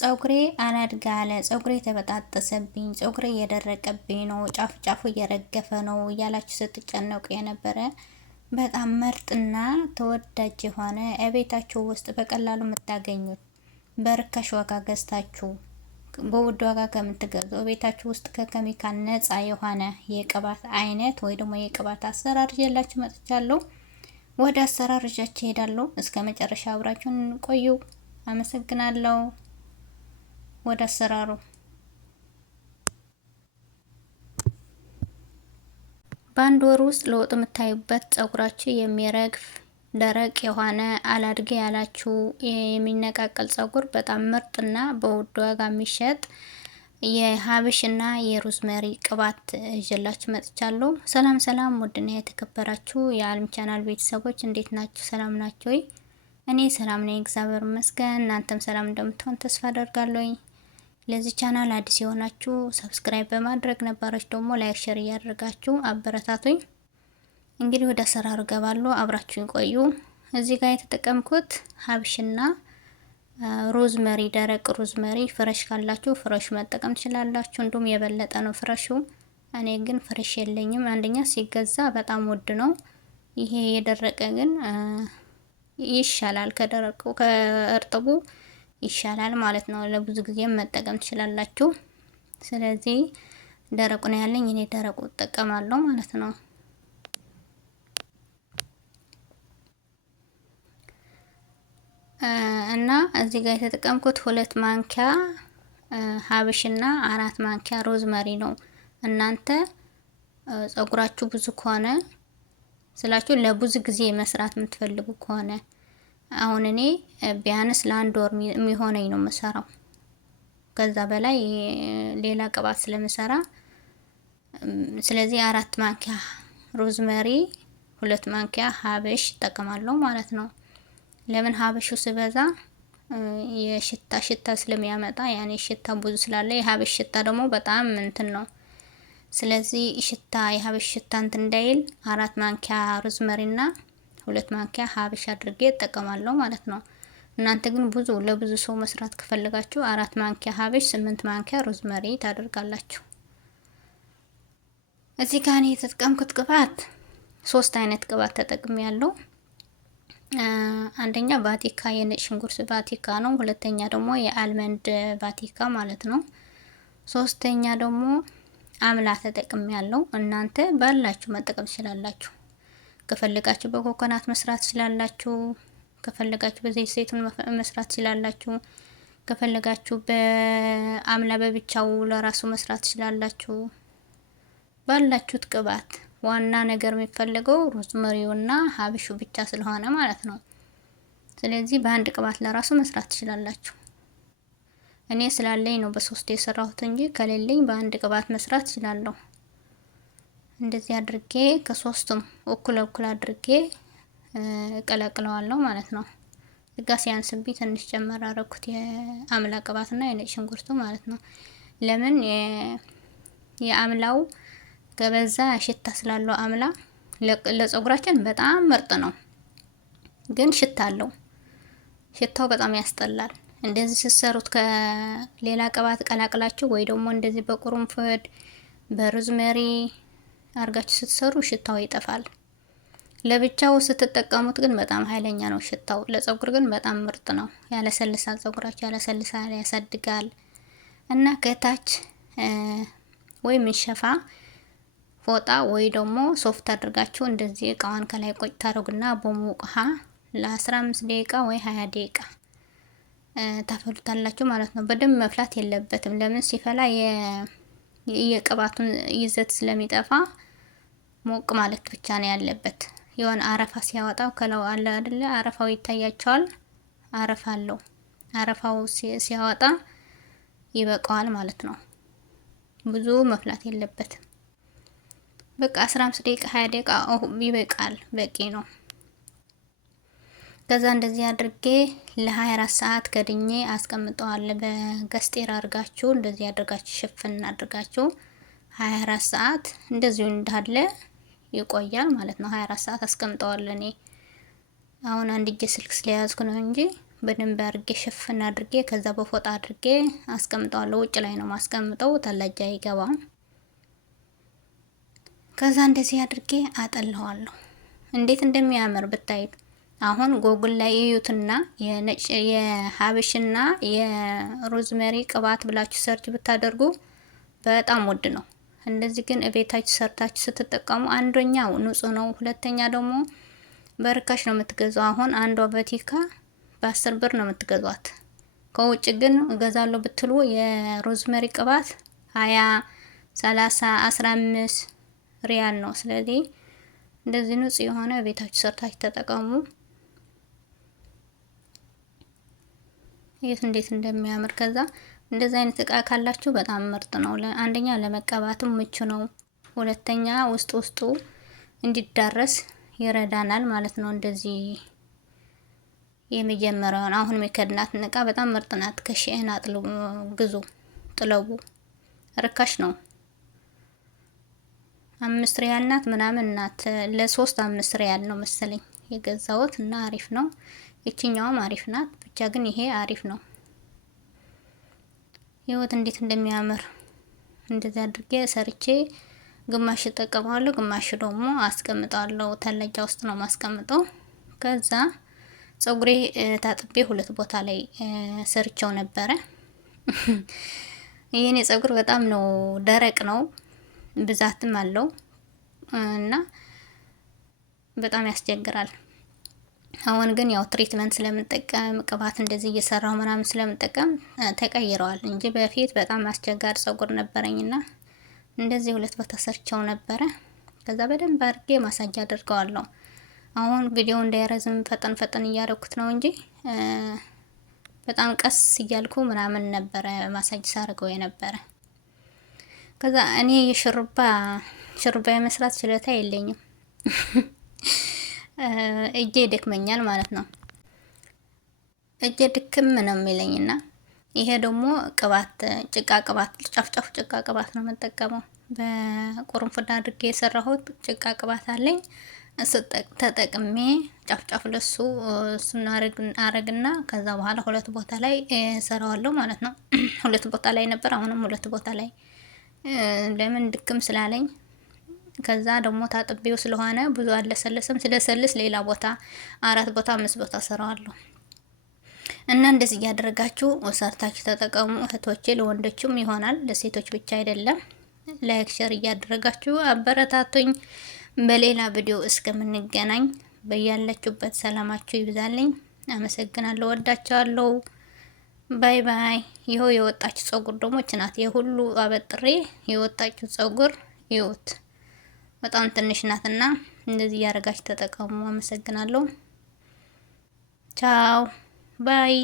ፀጉሬ አላድግ አለ፣ ፀጉሬ ተበጣጠሰብኝ፣ ፀጉሬ እየደረቀብኝ ነው፣ ጫፍ ጫፉ እየረገፈ ነው እያላችሁ ስትጨነቁ የነበረ በጣም ምርጥና ተወዳጅ የሆነ እቤታችሁ ውስጥ በቀላሉ የምታገኙት በርካሽ ዋጋ ገዝታችሁ በውድ ዋጋ ከምትገዙ ቤታችሁ ውስጥ ከኬሚካል ነፃ የሆነ የቅባት አይነት ወይ ደግሞ የቅባት አሰራር ይዤላችሁ መጥቻለሁ። ወደ አሰራር ይዣችሁ እሄዳለሁ። እስከ መጨረሻ አብራችሁን ቆዩ። አመሰግናለሁ። ወደ አሰራሩ በአንድ ወር ውስጥ ለውጥ የምታዩበት ፀጉራችሁ የሚረግፍ ደረቅ የሆነ አላድግ ያላችሁ የሚነቃቀል ፀጉር በጣም ምርጥና በውድ ዋጋ የሚሸጥ የሀብሽና የሮዝመሪ ቅባት ይዤላችሁ መጥቻለሁ። ሰላም ሰላም፣ ውድና የተከበራችሁ የአልም ቻናል ቤተሰቦች እንዴት ናችሁ? ሰላም ናችሁ ወይ? እኔ ሰላም ነኝ፣ እግዚአብሔር ይመስገን። እናንተም ሰላም እንደምትሆን ተስፋ አደርጋለሁ። ለዚህ ቻናል አዲስ የሆናችሁ ሰብስክራይብ በማድረግ ነባሮች ደግሞ ላይክ ሼር እያደረጋችሁ አበረታቱኝ። እንግዲህ ወደ አሰራሩ ገባለሁ፣ አብራችሁን ቆዩ። እዚህ ጋር የተጠቀምኩት ሀብሽና ሮዝመሪ፣ ደረቅ ሮዝመሪ ፍሬሽ ካላችሁ ፍሬሽ መጠቀም ትችላላችሁ። እንዲሁም የበለጠ ነው ፍሬሹ። እኔ ግን ፍሬሽ የለኝም። አንደኛ ሲገዛ በጣም ውድ ነው። ይሄ የደረቀ ግን ይሻላል፣ ከደረቁ ከእርጥቡ ይሻላል ማለት ነው። ለብዙ ጊዜ መጠቀም ትችላላችሁ። ስለዚህ ደረቁ ነው ያለኝ፣ እኔ ደረቁ እጠቀማለሁ ማለት ነው። እና እዚህ ጋር የተጠቀምኩት 2 ማንኪያ ሀብሽና 4 ማንኪያ ሮዝመሪ ነው። እናንተ ፀጉራችሁ ብዙ ከሆነ ስላችሁ ለብዙ ጊዜ መስራት የምትፈልጉ ከሆነ አሁን እኔ ቢያንስ ለአንድ ወር የሚሆነኝ ነው የምሰራው። ከዛ በላይ ሌላ ቅባት ስለምሰራ ስለዚህ 4 ማንኪያ ሮዝመሪ 2 ማንኪያ ሀብሽ እጠቀማለሁ ማለት ነው። ለምን ሀብሹ ሲበዛ የሽታ ስለሚያመጣ ያኔ ሽታ ብዙ ስላለ የሀብሽ ሽታ ደግሞ በጣም እንትን ነው። ስለዚህ ሽታ የሀብሽ ሽታ እንትን እንዳይል 4 ማንኪያ ሮዝመሪና 2 ማንኪያ ሀብሽ አድርጌ እጠቀማለሁ ማለት ነው። እናንተ ግን ለብዙ ሰው መስራት ከፈለጋችሁ 4 ማንኪያ ሀብሽ 8 ማንኪያ ሮዝመሪ ታደርጋላችሁ። እዚህ ጋር የተጠቀምኩት ቅባት 3 አይነት ቅባት ተጠቅሜያለሁ። አንደኛ ቫቲካ የነጭ ሽንኩርት ቫቲካ ነው። ሁለተኛ ደግሞ የአልመንድ ቫቲካ ማለት ነው። ሶስተኛ ደግሞ አምላ ተጠቅሜያለሁ። እናንተ ባላችሁ መጠቀም ትችላላችሁ። ከፈለጋችሁ በኮኮናት መስራት ትችላላችሁ። ከፈለጋችሁ በዘይት ዘይቱን መስራት ትችላላችሁ። ከፈለጋችሁ በአምላ በብቻው ለራሱ መስራት ትችላላችሁ። ባላችሁት ቅባት ዋና ነገር የሚፈልገው ሮዝመሪውና ሀብሹ ብቻ ስለሆነ ማለት ነው። ስለዚህ በአንድ ቅባት ለራሱ መስራት ትችላላችሁ። እኔ ስላለኝ ነው በሶስት የሰራሁት እንጂ ከሌለኝ በአንድ ቅባት መስራት እችላለሁ። እንደዚህ አድርጌ ከሶስቱም እኩል አድርጌ ቀላቅለዋለሁ ማለት ነው። እጋ ሲያንስብኝ ትንሽ ጨመር አደረኩት የአምላ ቅባትና የነጭ ሽንኩርቱ ማለት ነው። ለምን የአምላው ከበዛ ሽታ ስላለው አምላ ለፀጉራችን በጣም ምርጥ ነው፣ ግን ሽታ አለው። ሽታው በጣም ያስጠላል። እንደዚህ ስትሰሩት ከሌላ ቅባት ቀላቅላችሁ ወይ ደግሞ እንደዚህ በቁርንፍድ በሮዝሜሪ አርጋችሁ ስትሰሩ ሽታው ይጠፋል። ለብቻው ስትጠቀሙት ግን በጣም ኃይለኛ ነው ሽታው። ለፀጉር ግን በጣም ምርጥ ነው። ያለሰልሳል፣ ፀጉራችሁ ያለሰልሳል፣ ያሳድጋል። እና ከታች ወይ ምንሸፋ ፎጣ ወይ ደግሞ ሶፍት አድርጋችሁ እንደዚህ እቃዋን ከላይ ቆጭ ታደርጉና በሙቅ ውሃ ለ15 ደቂቃ ወይ 20 ደቂቃ ታፈሉታላችሁ ማለት ነው። በደንብ መፍላት የለበትም። ለምን ሲፈላ የቅባቱን ይዘት ስለሚጠፋ ሞቅ ማለት ብቻ ነው ያለበት። የሆነ አረፋ ሲያወጣው ከላው አለ አይደለ? አረፋው ይታያቸዋል። አረፋ አለው። አረፋው ሲያወጣ ይበቃዋል ማለት ነው። ብዙ መፍላት የለበትም። በቃ 15 ደቂቃ 20 ደቂቃ ይበቃል፣ በቂ ነው። ከዛ እንደዚህ አድርጌ ለ24 ሰዓት ከድኜ አስቀምጠዋለሁ። በገስጤር አድርጋችሁ እንደዚህ አድርጋችሁ ሽፍን አድርጋችሁ 24 ሰዓት እንደዚሁ እንዳለ ይቆያል ማለት ነው። 24 ሰዓት አስቀምጠዋለሁ። እኔ አሁን አንድ እጄ ስልክ ስለያዝኩ ነው እንጂ በደንብ አድርጌ ሽፍን አድርጌ ከዛ በፎጣ አድርጌ አስቀምጠዋለሁ። ውጭ ላይ ነው ማስቀምጠው፣ ተላጃ አይገባም። ከዛ እንደዚህ አድርጌ አጠለዋለሁ። እንዴት እንደሚያምር ብታዩት። አሁን ጎግል ላይ እዩትና የሀበሽና የሮዝሜሪ ቅባት ብላችሁ ሰርች ብታደርጉ በጣም ውድ ነው። እንደዚህ ግን እቤታችሁ ሰርታችሁ ስትጠቀሙ አንደኛው ንጹህ ነው፣ ሁለተኛ ደግሞ በርካሽ ነው የምትገዛው። አሁን አንዷ በቲካ በ10 ብር ነው የምትገዟት። ከውጭ ግን እገዛለሁ ብትሉ የሮዝመሪ ቅባት 20፣ 30፣ 15 ሪያል ነው። ስለዚህ እንደዚህ ንጹህ የሆነ ቤታችሁ ሰርታችሁ ተጠቀሙ። የት እንዴት እንደሚያምር። ከዛ እንደዚህ አይነት እቃ ካላችሁ በጣም ምርጥ ነው። አንደኛ ለመቀባትም ምቹ ነው፣ ሁለተኛ ውስጡ እንዲዳረስ ይረዳናል ማለት ነው። እንደዚህ የመጀመሪያውን አሁን የከድናትን እቃ በጣም ምርጥ ናት። ከሺኤን ግዙ፣ ጥለቡ፣ ርካሽ ነው። 5 ሪያል ናት ምናምን ናት። ለ3-5 ሪያል ነው መሰለኝ የገዛሁት እና አሪፍ ነው። ይችኛውም አሪፍ ናት። ብቻ ግን ይሄ አሪፍ ነው። ህይወት እንዴት እንደሚያምር እንደዚህ አድርጌ ሰርቼ ግማሽ እጠቀማለሁ፣ ግማሽ ደግሞ አስቀምጣለሁ። ተለጃ ውስጥ ነው ማስቀምጠው። ከዛ ፀጉሬ ታጥቤ 2 ቦታ ላይ ሰርቼው ነበረ። የኔ ፀጉር በጣም ነው ደረቅ ነው፣ ብዛትም አለው እና በጣም ያስቸግራል። አሁን ግን ያው ትሪትመንት ስለምንጠቀም ቅባት እንደዚህ እየሰራው ምናምን ስለምንጠቀም ተቀይረዋል እንጂ በፊት በጣም አስቸጋሪ ፀጉር ነበረኝና እንደዚህ 2 ቦታ ሰርቼው ነበረ። ከዛ በደንብ አድርጌ ማሳጅ አድርገዋለሁ። አሁን ቪዲዮ እንዳይረዝም ፈጠን እያደረኩት ነው እንጂ በጣም ቀስ እያልኩ ምናምን ነበረ ማሳጅ ሳርገው የነበረ። ከዛ እኔ ሽሩባ የመስራት ችሎታ የለኝም። እጄ ይደክመኛል ማለት ነው። እጄ ድክም ነው የሚለኝና ይሄ ደግሞ ጭቃ ቅባት ጫፍጫፍ ጭቃ ቅባት ነው የምጠቀመው። በቁርንፉድ አድርጌ የሰራሁት ጭቃ ቅባት አለኝ። እሱ ተጠቅሜ ጫፍጫፍ ለሱ እሱን አረግና ከዛ በኋላ 2 ቦታ ላይ ሰራዋለሁ ማለት ነው። 2 ቦታ ላይ ነበር፣ አሁንም 2 ቦታ ላይ ለምን ድክም ስላለኝ። ከዛ ደግሞ ታጥቤው ስለሆነ ብዙ አለሰለስም። ስለሰልስ ሌላ ቦታ 4 ቦታ 5 ቦታ ሰራዋለሁ። እና እንደዚህ እያደረጋችሁ ሰርታችሁ ተጠቀሙ እህቶቼ። ለወንዶችም ይሆናል፣ ለሴቶች ብቻ አይደለም። ላይክ ሼር እያደረጋችሁ አበረታቱኝ። በሌላ ቪዲዮ እስከምንገናኝ በያላችሁበት ሰላማችሁ ይብዛልኝ። አመሰግናለሁ፣ ወዳችኋለሁ። ባይ ባይ። ይኸው የወጣችሁ ፀጉር ደግሞ እችናት የሁሉ አበጥሬ የወጣችሁ ፀጉር ይውት በጣም ትንሽ ናትና እንደዚህ እያደረጋችሁ ተጠቀሙ። አመሰግናለሁ። ቻው ባይ